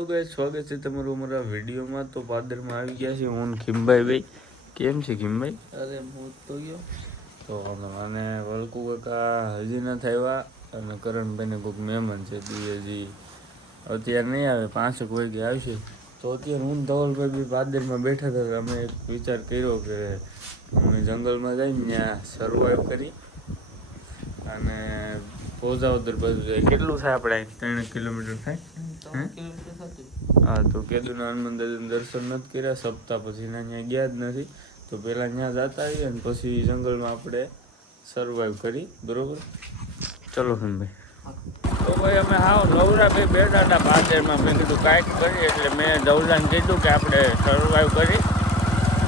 Hello guys, સ્વાગત છે તમારું અમારા વિડીયોમાં. તો પાદરમાં આવી ગયા છે હું ખીમભાઈ ભાઈ. કેમ છે ખીમભાઈ? અરે હું તો ગયો તો અને વલકુ કાકા હજી નથી આવ્યા અને કરણભાઈને કોઈક મહેમાન છે તે હજી અત્યારે નહીં આવે, 5 વાગે આવશે. તો અત્યારે હું ધવલભાઈ બી પાદરમાં બેઠા હતા. અમે એક વિચાર કર્યો કે અમે જંગલમાં જઈને ત્યાં સર્વાઈવ કરી અને પોઝાવદર બાજુ જાય. કેટલું થાય આપણે? 3 કિલોમીટર થાય. હા, તો કેદુના હનુમાન દાદાના દર્શન નથી કર્યા સપ્તાહ પછી, ત્યાં ગયા જ નથી. તો પહેલાં ત્યાં જતા આવીએ અને પછી જંગલમાં આપણે સર્વાઈવ કરી. બરોબર, ચલો ભાઈ. તો ભાઈ અમે હાવ નવરા ભાઈ બેઠા હતા પાદરમાં. મેં કીધું કાંઈક કરીએ, એટલે મેં ધવલાને કીધું કે આપણે સર્વાઈવ કરી.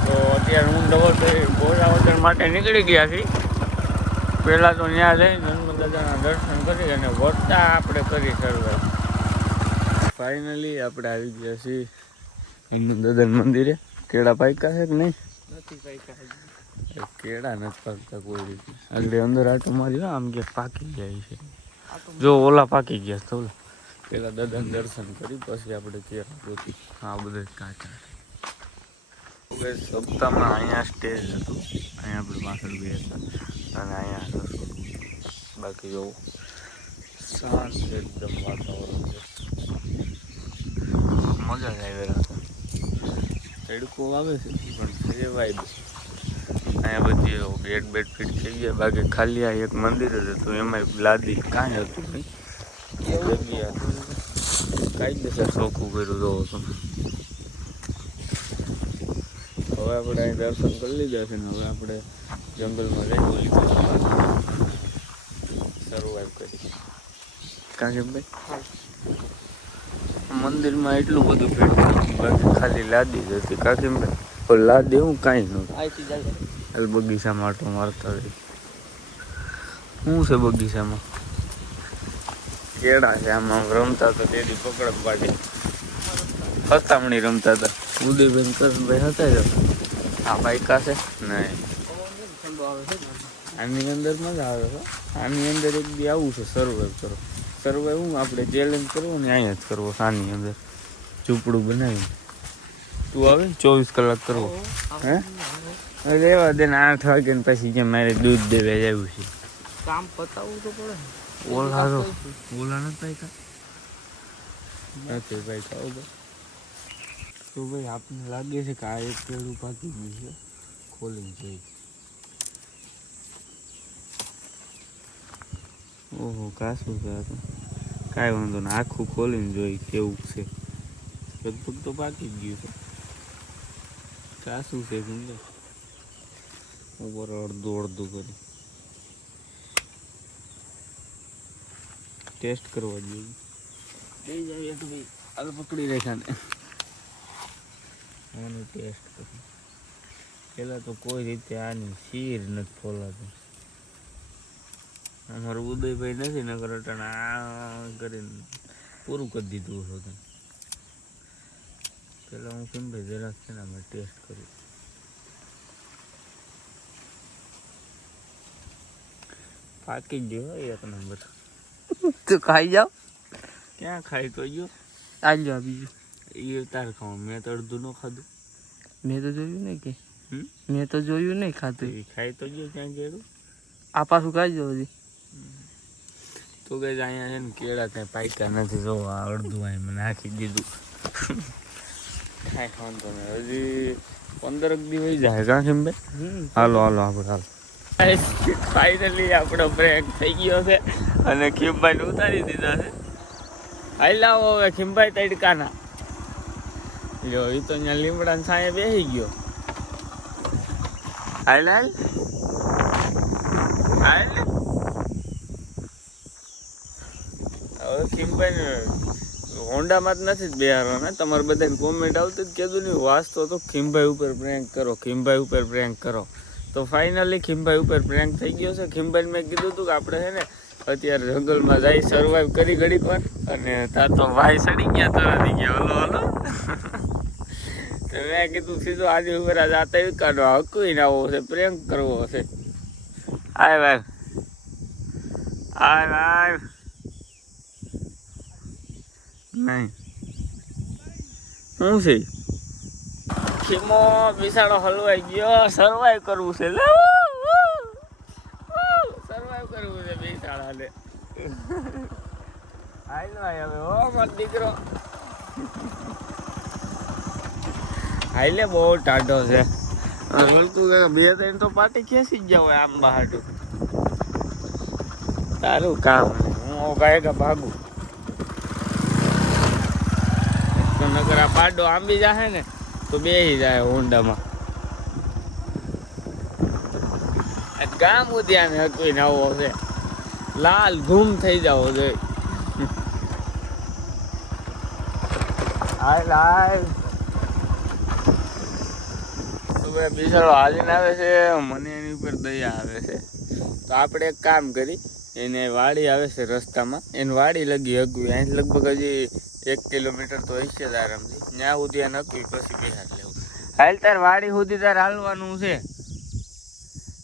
તો અત્યારે હું ધવલભાઈ પોઝાવદર માટે નીકળી ગયા છીએ. પહેલાં તો ત્યાં જઈને હનુમાન દાદાના દર્શન કરી અને વળતા આપણે કરી સર્વાઈવ. ફાઇનલી આપણે આવી ગયા છીએ હનુમાન દાદાના મંદિરે. કેળા પાક્યા છે કે નહીં? નથી પાક્યા. કેળા નથી પાકતા કોઈ રીતે. આગળ અંદર આટો માર્યો, આમ કે પાકી જાય છે. જો ઓલા પાકી ગયા તો પેલા દાદાને દર્શન કરી પછી આપણે કેળા ગોતી. હા, બધા કાચા. સપ્તાહમાં અહીંયા સ્ટેજ હતું, અહીંયા આપણે પાછળ ગયા હતા અને અહીંયા રસોડું. બાકી જો શાંત એકદમ વાતાવરણ છે, મજા જ આવેલા હતા. તડકો આવે છે પણ છે વાઈબ. અહીંયા બધી ગેટ બેટ ફિટ થઈ ગયા. બાકી ખાલી આ એક મંદિર જ હતું, એમાં લાદી કાંઈ હતું નહીં. જગ્યા કાયદેસર ચોખ્ખું કર્યું જોવો છો. હવે આપણે અહીં દર્શન કરી લીધા છે ને હવે આપણે જંગલમાં જઈ ઓલી સર્વાઈવ કરી. કારણ કે ભાઈ મંદિરમાં એટલું બધું ભેટ બાકી ખાલી લાદી જ હતી. કાકીમભાઈ પણ લાદી હું કાંઈ નહોતું. હાલ બગીચામાં આટો મારતા રહી. શું છે બગીચામાં? કેળા છે. આમાં રમતા હતા તેથી પકડ પાડી હતામણી રમતા હતા. ઉદયભાઈ કરણભાઈ હતા જ. આ બાઈકા છે નહીં, આની અંદર મજા આવે છે. આની અંદર એક દી આવું છે સર્વાઈવ કરો. સર્વાઈવ હું આપણે ચેલેન્જ કરવો ને અહીંયા જ કરવો. આની અંદર ઝૂંપડું બનાવી તું આવે 24 કલાક કરવો. હે લેવા દે ને 8 વાગે ને પછી કે મારે દૂધ દેવા આવ્યું છે. કામ પતાવવું તો પડે. ઓલા નથી પાઈકા નથી પાઈકા. તો ભાઈ આપને લાગે છે કે આ એક કેળું પાકી ગયું છે. ખોલીને જોઈ. ઓહો, કાશું છે આ તો. કાંઈ વાંધો ને, આખું ખોલીને જોઈ કેવું છે. લગભગ તો પાકી જ ગયું છે. કાશું છે સુંદર. ઉપર અડધું અડધું કરી ટેસ્ટ કરવા જોઈએ. લઈ જાય તો ભાઈ હાલ પકડી રેખા ને આનું ટેસ્ટ કરું. પહેલાં તો કોઈ રીતે આની શીર નથી ફોલાતું. અમારું ઉદયભાઈ નથી નકર અટાણે આ કરીને પૂરું કરી દીધું હતું. પહેલાં હું કેમ ભાઈ જરાક છે ને અમે ટેસ્ટ કરું. પાકી જ ગયો એક નંબર. તું ખાઈ જાવ. ક્યાં ખાઈ તો ગયો? આવી જાવ બીજું એ તાર ખાવું. મેં તો અડધું ન ખાધું. મેં તો જોયું નહીં કે મેં તો જોયું નહીં ખાતું. એ ખાઈ તો ગયો ક્યાં કેળું. આ પાછું ખાઈ જાવ હજી. તો કે અહીંયા છે ને કેળા કાંઈ પાક્યા નથી. જો આ અડધું અહીં મને નાખી દીધું. કાંઈ વાંધો નહીં, હજી 15 દિવસ જાય. કાં કેમ ભાઈ? હાલો આપણે હાલો. ફાઇનલી આપણો બ્રેક થઈ ગયો છે અને ખીમભાઈને ઉતારી દીધા છે. હાલ આવો હવે ખીમભાઈ તડકાના. લ્યો એ તો અહીંયા લીમડાની છાંયે બેસી ગયો. હાલ હાલ હાલ. હવે ખીમભાઈને હોન્ડામાં જ નથી જ બેહારવાના. તમારે બધાને કોમેન્ટ આવતી જ કીધું નહીં વાંચતો તો ખીમભાઈ ઉપર પ્રેન્ક કરો, ખીમભાઈ ઉપર પ્રેન્ક કરો. તો ફાઇનલી ખીમભાઈ ઉપર પ્રેન્ક થઈ ગયો છે. ખીમભાઈને મેં કીધું હતું કે આપણે છે ને અત્યારે જંગલમાં જઈ સર્વાઈવ કરી ઘડીક વાર અને તાર તો ભાઈ સડી ગયા તરાથી ગયા. હલો તો મેં કીધું સીધો આજે ઉપર આ જાતા કાઢો હકવી ના આવો છે, પ્રેન્ક કરવો હશે. આય ભાઈ આય ભાઈ નહીં શું છે ખીમો બિસાડો હલવાઈ ગયો. સર્વાઈવ કરવું છે, સર્વાઈવ કરવું છે બિસાડાને. હાલો હવે હો મારો દીકરો, હાલે બહુ ટાઢો છે. બોલતું કે 2-3 તો પાટી ખેંચી જ જાવ આમ બહાટું. તારું કામ હું કાંઈ ભાગું તો નકર આ પાડો આંબી જાહે ને તો બેસી જાય ઊંડામાં. ગામ ઉદ્યાન હતું નવો છે, લાલ ઘૂમ થઈ જાવ જોઈએ. હાલ હાલ બિચારો હાલીને આવે છે, મને એની ઉપર દયા આવે છે. તો આપણે એક કામ કરી, એને વાડી આવે છે રસ્તામાં, એને વાડી લગી હગવી. અહીં લગભગ હજી 1 કિલોમીટર તો હશે જ આરામથી. ત્યાં સુધી એને હકવી પછી બેહાર લેવું. હાલ તાર વાડી સુધી તારે હાલવાનું છે,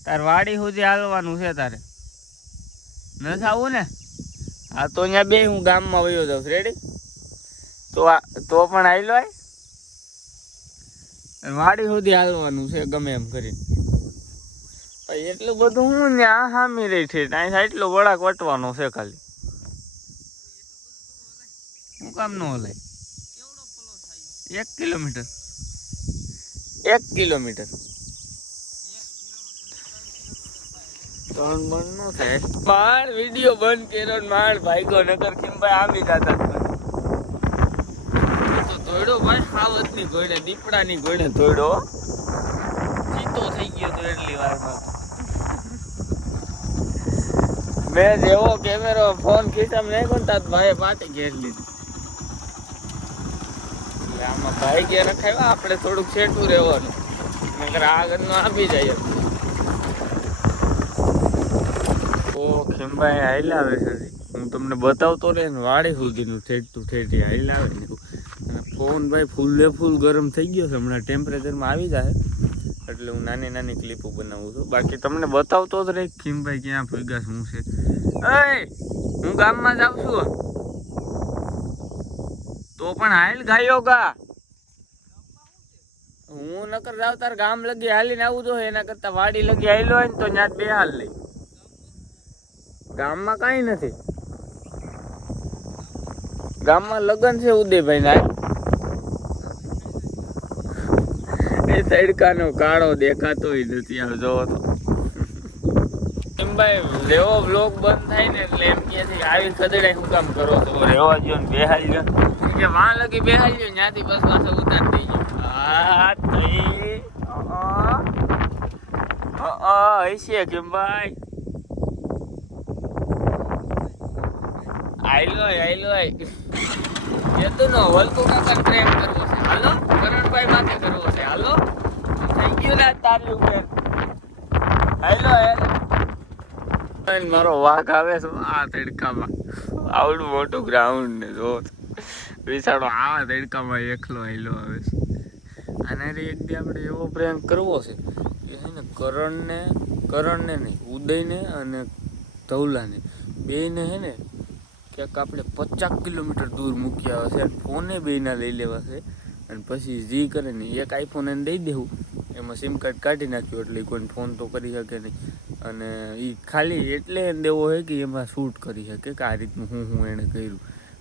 તાર વાડી સુધી હાલવાનું છે તારે. નથી આવું ને? હા તો અહીંયા બે હું ગામમાં વયો જાઉં. રેડી? તો પણ હાલો આય. વાડી સુધી હાલવાનું છે ગમે એમ કરીને. એટલું બધું હું ત્યાં હામી રહી છે, ત્યાં એટલો વળાક વટવાનો છે ખાલી. હું કામ ન હલાય? 1 કિલોમીટર 1 કિલોમીટર 3 બંધ નો થાય. માર વિડીયો બંધ કર્યો ને માર ભાઈગો નકર ખીમભાઈ આમી જતા. ધોડો ભાઈ સાવત ની ઘોડે, દીપડા ની ઘોડે ધોડો ચીતો થઈ ગયો તો એટલી વારમાં. મેં જેવો કેમેરો ફોન ખીચામાં નાખ્યો ને તાત ભાઈ પાટી ઘેર લીધી. આમાં ભાઈ કે રખાવ્યા, આપણે થોડુંક છેટું રહેવાનું, નકર આગળ નો આપી જાય. ઓ ખીમભાઈ હાઈલા આવે છે, હું તમને બતાવતો રહે ને વાડી સુધીનું ઠેઠ ઠેઠી હાઈલા આવે ને. અને ફોન ભાઈ ફૂલ ગરમ થઈ ગયો છે, હમણાં ટેમ્પરેચરમાં આવી જાય એટલે હું નાની નાની ક્લિપો બનાવું છું. બાકી તમને બતાવતો જ રહે ખીમભાઈ ક્યાં ભેગા શું છે. હું ગામમાં જાઉં છું તો પણ હાલ ગાયો ગા. હું નકર જાવ તાર ગામ લગી હાલીને આવું તો એના કરતા વાડી લગી હાલ્યો હોય ને તો ત્યાં બે હાલ લઈ. ગામમાં કઈ નથી, ગામમાં લગન છે ઉદયભાઈ ના. એ તડકાનો કાળો દેખાતો નથી. આવ જોવો તો ભાઈ રેવો બ્લોગ બંધ થાય ને એટલે એમ કે છે આવી ખદડે શું કામ કરો છો, રેવા જો ને બેહાઈ ગયો કે વાં લગી બેહાઈ ગયો ત્યાંથી બસ પાછો ઉતાર થઈ ગયો. હશે કેમ ભાઈ આયલો તું નો વલકુ કાકા ટ્રેક કરવો છે. હાલો કરણભાઈ માથે કરવો છે. હાલો થઈ ગયું ને તારી ઉપર. હાલો મારો વાઘ આવે છે આ તડકામાં. આવડું મોટું ગ્રાઉન્ડ ને જો વિચારો આ તડકામાં એકલો હાલો આવે છે. અને એક દી આપણે એવો પ્રેન્ક કરવો છે કે છે ને કરણને નહીં, ઉદયને અને ધવલાને બેને હે ને ક્યાંક આપણે 50 કિલોમીટર દૂર મૂકી આવે છે. ફોને બેના લઈ લેવા છે અને પછી જે કરે ને એક આઈફોન એને દઈ દેવું, એમાં સિમ કાર્ડ કાઢી નાખ્યું એટલે કોઈને ફોન તો કરી શકે નહીં. અને એ ખાલી એટલે એને દેવો હોય કે એમાં શૂટ કરી શકે કે આ રીતનું હું એણે કર્યું.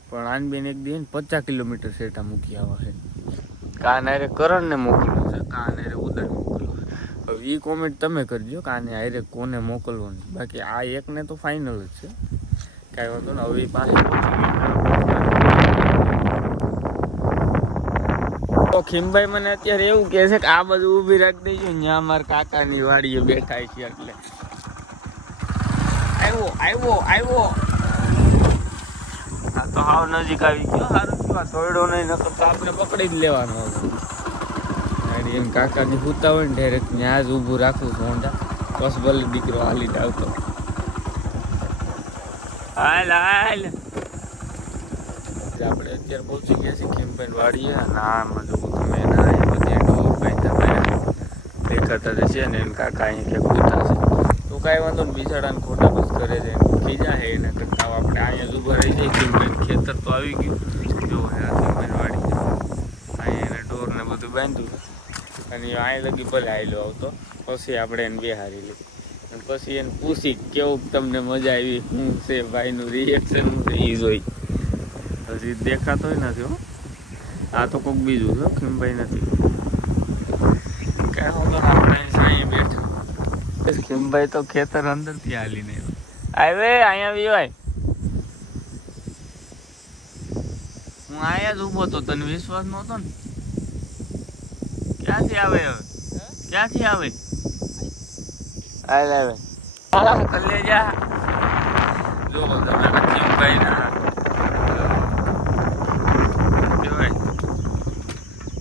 પણ આનબેન એક દી 50 કિલોમીટર સેટા મૂકી આવે છે. કાને હારે કરણને મોકલવું છે, કાને હારે ઉદય મોકલવું છે. હવે એ કોમેન્ટ તમે કરજો કાને હારે કોને મોકલવાનું. બાકી આ એકને તો ફાઇનલ જ છે, કાંઈ વાંધો ને. હવે પાસે તો ખીમભાઈ મને અત્યારે એવું કહે છે કે આ બધું ઊભી રાખી દેજો, ત્યાં મારા કાકાની વાડીએ બેઠા છે એટલે આવ્યો. હા તો હાવ નજીક આવી ગયો. સારું થોડો નહીં નકર તો આપણે પકડી જ લેવાનો હતો. એમ કાકાની પૂતા હોય ને ડાયરેક્ટ ત્યાં જ ઊભું રાખવું છું હોન્ડા, બસ ભલે દીકરો હાલી જ આવતો. હાલ આપણે અત્યારે પહોંચી ગયા છીએ ખીમભાઈ વાડીએ. અને આમાં જો તમે બધી ડોર દેખાતા છે ને એને કાકા અહીં ક્યાંક ઉઠા છે. તો કાંઈ વાંધો ને, બિચારાને ખોટા બસ કરે છે ખીજા છે એના કરતા આપણે અહીંયા જ ઊભા રહી જાય. ખીમભાઈ ખેતર તો આવી ગયું જો હે આ ખીમભાઈ વાડી અહીંયા બાંધ્યું અને અહીં લગી ભલે આવેલો આવતો, પછી આપણે એને બેહારી લીધી અને પછી એને પૂછી કેવું તમને મજા આવી, શું છે ભાઈનું રિએક્શન શું છે એ જોઈ. હજી દેખાતો નથી હો, આ તો કોઈક બીજું છે, ખીમભાઈ નથી. કાંઈ હોતો આપણે સાંઈ બેઠા. ખીમભાઈ તો ખેતર અંદરથી હાલીને આવે, અહીંયા બી હોય. હું અહીંયા જ ઊભો તો, તને વિશ્વાસ નહોતો ને? ક્યાંથી આવે હવે? ક્યાંથી આવે? આવે કલ્લે જા. જો તમે ખીમભાઈ ના કેવાય,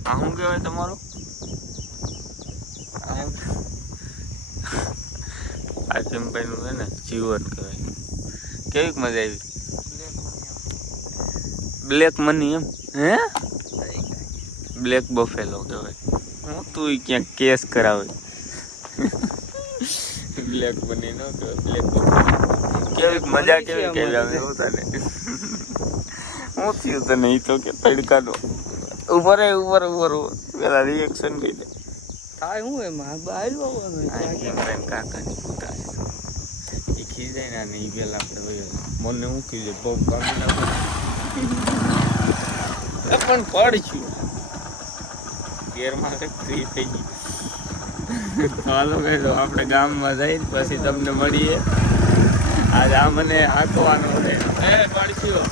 આ શું કહેવાય તમારું? આ ખીમભાઈ નું છે ને જીવન કહેવાય. કેવીક મજા આવી? બ્લેક મની એમ? હે બ્લેક બફેલો કહેવાય. હું તું ક્યાંક કેસ કરાવે. બ્લેક મની નો કહેવાય, બ્લેક બફેલો. કેવીક મજા કેવી કેવી આવે તને? હું થયું તને ઈ તો કે તડકાનો ઉપર પેલા રિએક્શન કરી દે. થાય હું એમાં બાયલો કાકાની પોતા એ ખીજાય ને એ પેલા આપણે મને હું ખીજે બહુ કામી નાખે પણ પડશું ગેરમાં ફ્રી થઈ ગઈ. હાલો ભાઈ આપણે ગામમાં જઈને પછી તમને મળીએ. આજ આ મને હાંકવાનો છે પડશું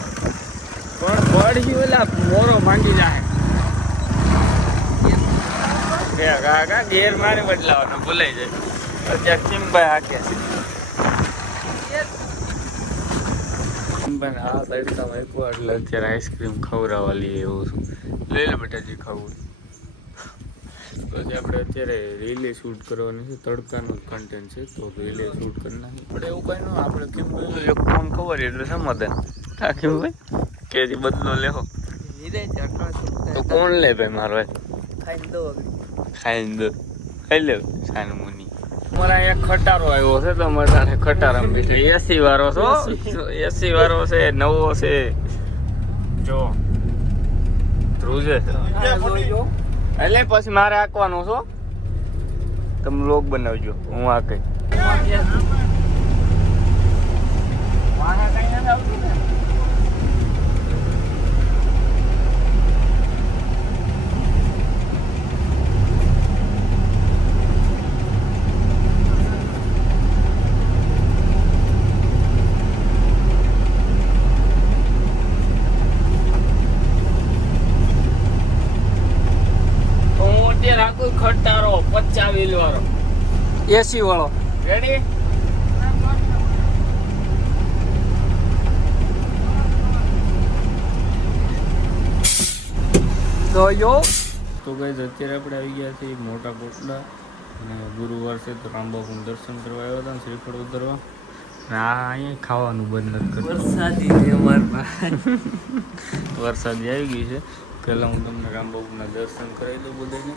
પણ પડશું એટલે મોરો માંડી જાય. કાકા ગેર મારે બદલાવાનો ભૂલાઈ જાય. અત્યારે કિમભાઈ હાકે છે. કિમભાઈ આ તડકામાં એકવાર એટલે અત્યારે આઈસ્ક્રીમ ખવડાવવા લઈએ એવું છું. લઈ લે બેટા જે ખાવું. પછી આપણે અત્યારે રીલે શૂટ કરવાની છે, તડકાનું કન્ટેન્ટ છે તો રીલે શૂટ કરી નાખીએ. આપણે એવું કઈ ન આપણે કિમભાઈ એક કામ ખબર એટલે સમાધાન. હા કિમભાઈ કે બદલો લેવો તો કોણ લે ભાઈ મારો? ખાઈ દો ખાઈ લે સાનું મુની. અમારા અહીંયા ખટારો આવ્યો છે તો અમારે ખટારામાં બેઠો. એસી વાળો છો, એસી વાળો છે, નવો છે. જો ધ્રુજે છે એટલે પછી મારે આંકવાનો છો. તમે લોક બનાવજો, હું આ કઈ ખટારો 50 વ્હીલ વાળો, એસી વાળો. રેડી? તો યો તો ગાઈઝ અત્યારે આપણે આવી ગયા છીએ મોટા કોટડા અને ગુરુવાર છે તો રામબાપુનું દર્શન કરવા આવ્યા હતા, શ્રીફળ ઉતરવા. અને આ અહીંયા ખાવાનું બંધ નથી કરતું. વરસાદી છે અમારમાં. વરસાદી આવી ગઈ છે. પહેલાં હું તમને રામબાપુના દર્શન કરાવી દઉં બધાને.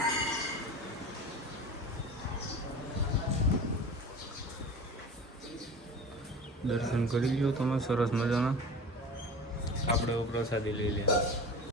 દર્શન કરી લો તમે સરસ મજાના. આપણે પ્રસાદી લઈ લે.